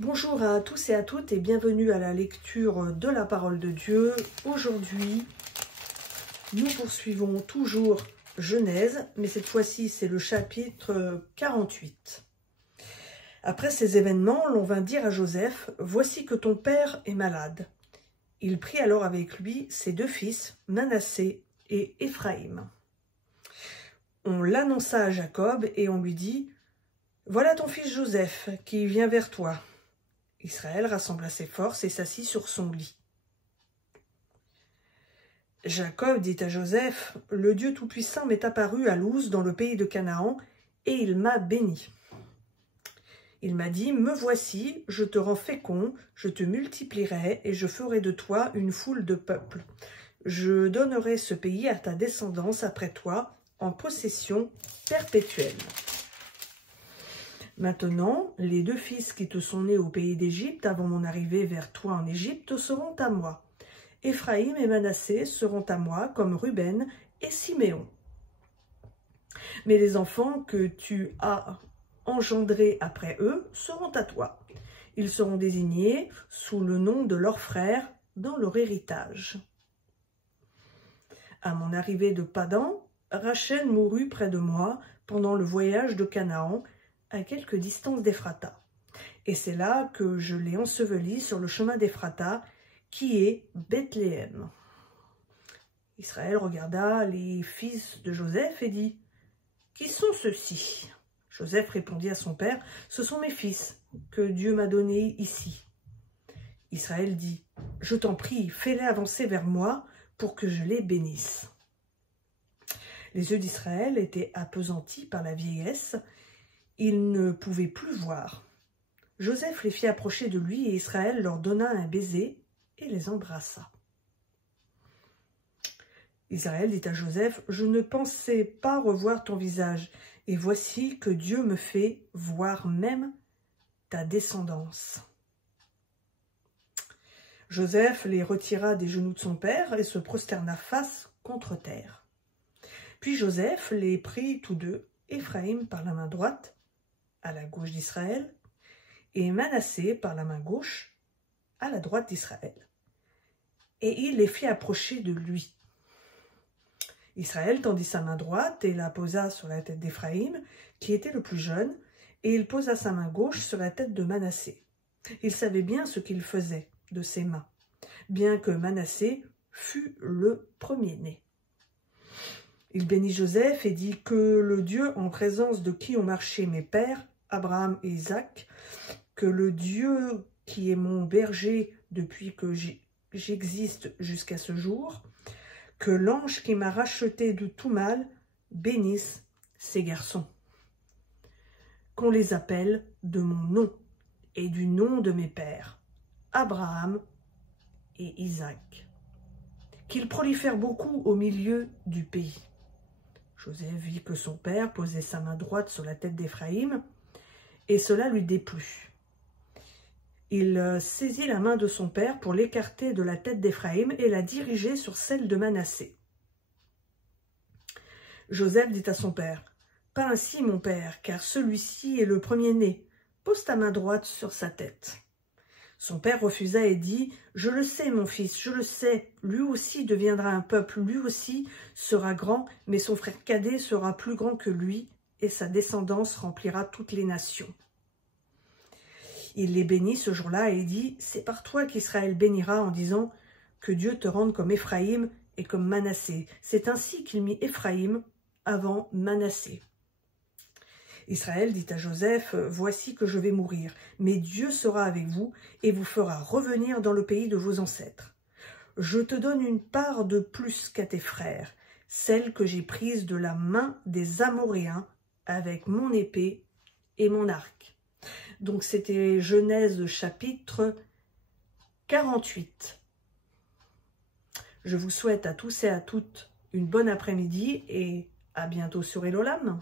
Bonjour à tous et à toutes et bienvenue à la lecture de la parole de Dieu. Aujourd'hui, nous poursuivons toujours Genèse, mais cette fois-ci c'est le chapitre 48. Après ces événements, l'on vint dire à Joseph, « Voici que ton père est malade. » Il prit alors avec lui ses deux fils, Manassé et Éphraïm. On l'annonça à Jacob et on lui dit, « Voilà ton fils Joseph qui vient vers toi. » Israël rassembla ses forces et s'assit sur son lit. Jacob dit à Joseph, « Le Dieu Tout-Puissant m'est apparu à Luz dans le pays de Canaan, et il m'a béni. Il m'a dit, « Me voici, je te rends fécond, je te multiplierai, et je ferai de toi une foule de peuples. Je donnerai ce pays à ta descendance après toi, en possession perpétuelle. » Maintenant, les deux fils qui te sont nés au pays d'Égypte avant mon arrivée vers toi en Égypte seront à moi. Éphraïm et Manassé seront à moi comme Ruben et Siméon. Mais les enfants que tu as engendrés après eux seront à toi. Ils seront désignés sous le nom de leurs frères dans leur héritage. À mon arrivée de Padan, Rachel mourut près de moi pendant le voyage de Canaan, à quelque distance d'Éphrata. Et c'est là que je l'ai enseveli sur le chemin d'Éphrata, qui est Bethléem. Israël regarda les fils de Joseph et dit, « Qui sont ceux-ci » Joseph répondit à son père, « Ce sont mes fils que Dieu m'a donnés ici. » Israël dit, « Je t'en prie, fais-les avancer vers moi pour que je les bénisse. » Les yeux d'Israël étaient appesantis par la vieillesse. Ils ne pouvaient plus voir. Joseph les fit approcher de lui et Israël leur donna un baiser et les embrassa. Israël dit à Joseph, « Je ne pensais pas revoir ton visage, et voici que Dieu me fait voir même ta descendance. » Joseph les retira des genoux de son père et se prosterna face contre terre. Puis Joseph les prit tous deux, Éphraïm par la main droite, à la gauche d'Israël, et Manassé par la main gauche, à la droite d'Israël. Et il les fit approcher de lui. Israël tendit sa main droite et la posa sur la tête d'Éphraïm, qui était le plus jeune, et il posa sa main gauche sur la tête de Manassé. Il savait bien ce qu'il faisait de ses mains, bien que Manassé fût le premier-né. Il bénit Joseph et dit que le Dieu en présence de qui ont marché mes pères, Abraham et Isaac, que le Dieu qui est mon berger depuis que j'existe jusqu'à ce jour, que l'ange qui m'a racheté de tout mal bénisse ces garçons. Qu'on les appelle de mon nom et du nom de mes pères, Abraham et Isaac. Qu'ils prolifèrent beaucoup au milieu du pays. Joseph vit que son père posait sa main droite sur la tête d'Éphraïm, et cela lui déplut. Il saisit la main de son père pour l'écarter de la tête d'Éphraïm et la diriger sur celle de Manassé. Joseph dit à son père, « Pas ainsi, mon père, car celui-ci est le premier-né. Pose ta main droite sur sa tête. » Son père refusa et dit, « Je le sais, mon fils, je le sais. Lui aussi deviendra un peuple, lui aussi sera grand, mais son frère cadet sera plus grand que lui, et sa descendance remplira toutes les nations. » Il les bénit ce jour-là et dit, « C'est par toi qu'Israël bénira en disant que Dieu te rende comme Éphraïm et comme Manassé. » C'est ainsi qu'il mit Éphraïm avant Manassé. Israël dit à Joseph, « Voici que je vais mourir, mais Dieu sera avec vous et vous fera revenir dans le pays de vos ancêtres. Je te donne une part de plus qu'à tes frères, celle que j'ai prise de la main des Amoréens avec mon épée et mon arc. » Donc c'était Genèse chapitre 48. Je vous souhaite à tous et à toutes une bonne après-midi et à bientôt sur Elolam.